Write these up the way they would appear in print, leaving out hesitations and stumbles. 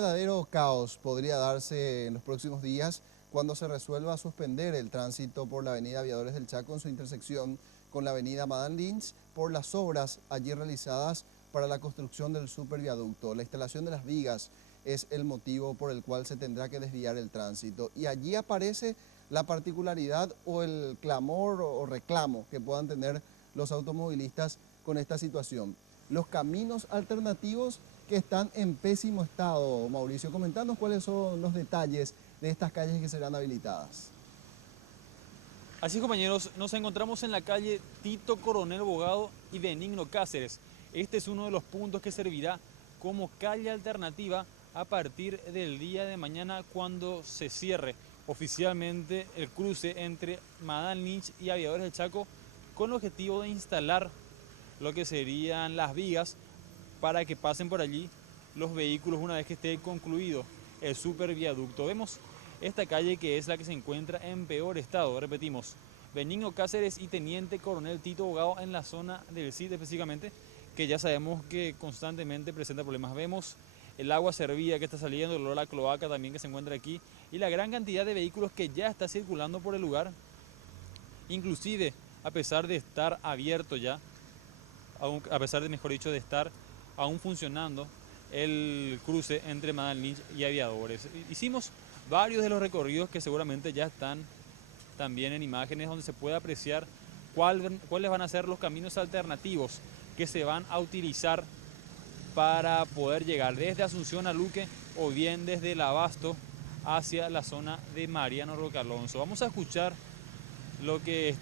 verdadero caos podría darse en los próximos días cuando se resuelva suspender el tránsito por la avenida Aviadores del Chaco en su intersección con la avenida Madame Lynch por las obras allí realizadas para la construcción del superviaducto. La instalación de las vigas es el motivo por el cual se tendrá que desviar el tránsito. Y allí aparece la particularidad o el clamor o reclamo que puedan tener los automovilistas con esta situación. Los caminos alternativos que están en pésimo estado. Mauricio, comentanos cuáles son los detalles de estas calles que serán habilitadas. Así es, compañeros, nos encontramos en la calle Tito Coronel Bogado y Benigno Cáceres. Este es uno de los puntos que servirá como calle alternativa a partir del día de mañana, cuando se cierre oficialmente el cruce entre Madame Lynch y Aviadores del Chaco, con el objetivo de instalar lo que serían las vigas para que pasen por allí los vehículos una vez que esté concluido el superviaducto. Vemos esta calle, que es la que se encuentra en peor estado. Repetimos, Benigno Cáceres y Teniente Coronel Tito Bogado, en la zona del CID específicamente, que ya sabemos que constantemente presenta problemas. Vemos el agua servida que está saliendo, el olor a la cloaca también que se encuentra aquí, y la gran cantidad de vehículos que ya está circulando por el lugar, inclusive a pesar de estar abierto ya, a pesar de, mejor dicho, de estar aún funcionando el cruce entre Madame Lynch y Aviadores. Hicimos varios de los recorridos que seguramente ya están también en imágenes, donde se puede apreciar cuáles van a ser los caminos alternativos que se van a utilizar para poder llegar desde Asunción a Luque o bien desde el Abasto hacia la zona de Mariano Roque Alonso. Vamos a escuchar lo que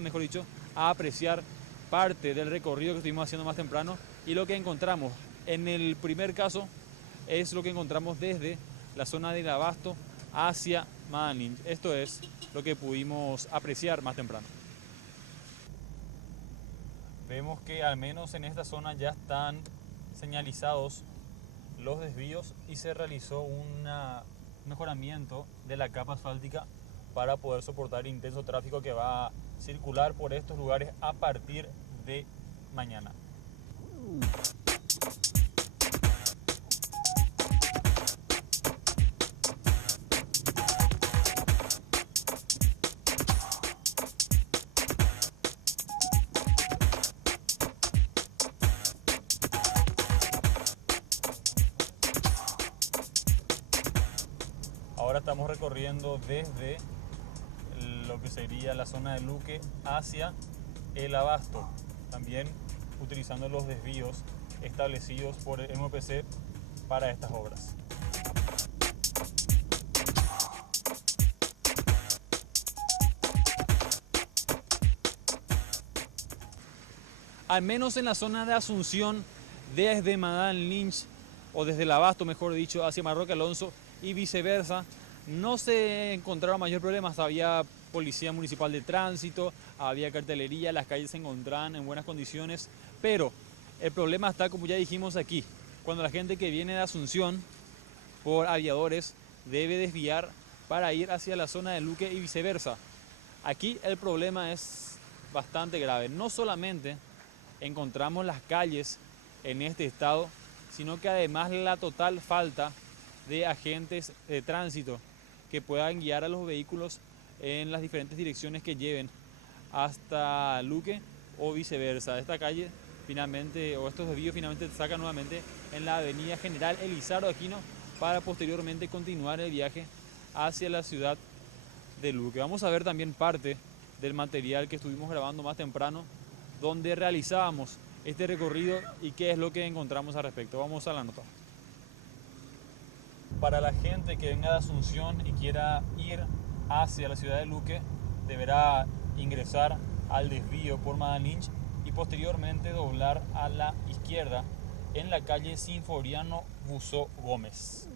mejor dicho, a apreciar parte del recorrido que estuvimos haciendo más temprano, y lo que encontramos. En el primer caso es lo que encontramos desde la zona del Abasto hacia Madame Lynch. Esto es lo que pudimos apreciar más temprano. Vemos que al menos en esta zona ya están señalizados los desvíos y se realizó un mejoramiento de la capa asfáltica para poder soportar el intenso tráfico que va a circular por estos lugares a partir de mañana. Ahora estamos recorriendo desde lo que sería la zona de Luque hacia el Abasto, también utilizando los desvíos establecidos por el MPC para estas obras. Al menos en la zona de Asunción, desde Madame Lynch, o desde el Abasto, mejor dicho, hacia Mariano Roque Alonso y viceversa, no se encontraron mayor problemas. Había policía municipal de tránsito, había cartelería, las calles se encontraban en buenas condiciones, pero el problema está, como ya dijimos aquí, cuando la gente que viene de Asunción por Aviadores debe desviar para ir hacia la zona de Luque y viceversa. Aquí el problema es bastante grave. No solamente encontramos las calles en este estado, sino que además la total falta de agentes de tránsito que puedan guiar a los vehículos en las diferentes direcciones que lleven hasta Luque o viceversa. Esta calle finalmente, o estos desvíos finalmente sacan nuevamente en la avenida General Elizardo Aquino para posteriormente continuar el viaje hacia la ciudad de Luque. Vamos a ver también parte del material que estuvimos grabando más temprano, donde realizábamos este recorrido y qué es lo que encontramos al respecto. Vamos a la nota. Para la gente que venga de Asunción y quiera ir hacia la ciudad de Luque, deberá ingresar al desvío por Madame Lynch y posteriormente doblar a la izquierda en la calle Sinforiano Buzo Gómez.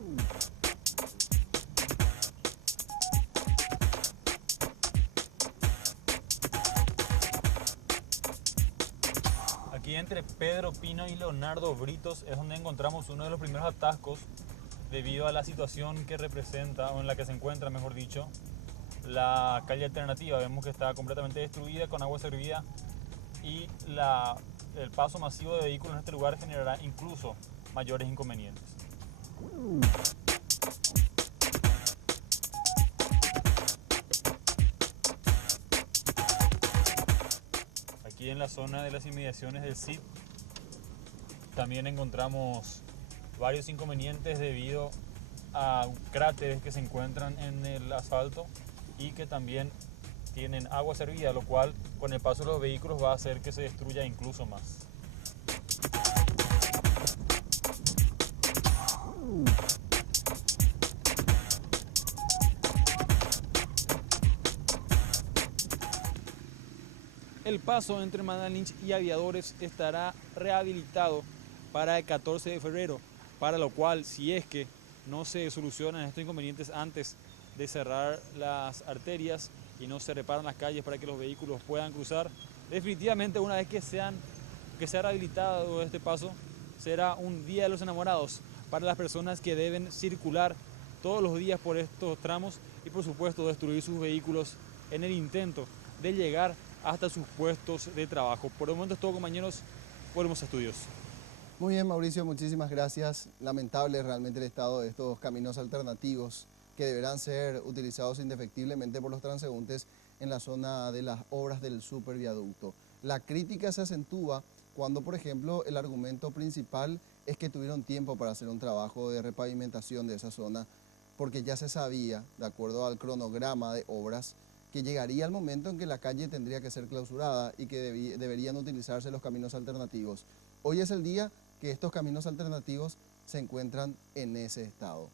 Aquí entre Pedro Pino y Leonardo Britos es donde encontramos uno de los primeros atascos debido a la situación que representa, o en la que se encuentra, mejor dicho, la calle alternativa. Vemos que está completamente destruida, con agua servida, y el paso masivo de vehículos en este lugar generará incluso mayores inconvenientes. Aquí en la zona de las inmediaciones del CID también encontramos varios inconvenientes debido a cráteres que se encuentran en el asfalto y que también tienen agua servida, lo cual con el paso de los vehículos va a hacer que se destruya incluso más. El paso entre Madame Lynch y Aviadores estará rehabilitado para el 14 de febrero, para lo cual, si es que no se solucionan estos inconvenientes antes de cerrar las arterias y no se reparan las calles para que los vehículos puedan cruzar, definitivamente una vez que sea rehabilitado este paso, será un día de los enamorados para las personas que deben circular todos los días por estos tramos y por supuesto destruir sus vehículos en el intento de llegar hasta sus puestos de trabajo. Por el momento es todo, compañeros, volvemos a estudios. Muy bien, Mauricio, muchísimas gracias. Lamentable realmente el estado de estos caminos alternativos que deberán ser utilizados indefectiblemente por los transeúntes en la zona de las obras del superviaducto. La crítica se acentúa cuando, por ejemplo, el argumento principal es que tuvieron tiempo para hacer un trabajo de repavimentación de esa zona, porque ya se sabía, de acuerdo al cronograma de obras, que llegaría el momento en que la calle tendría que ser clausurada y que deberían utilizarse los caminos alternativos. Hoy es el día que estos caminos alternativos se encuentran en ese estado.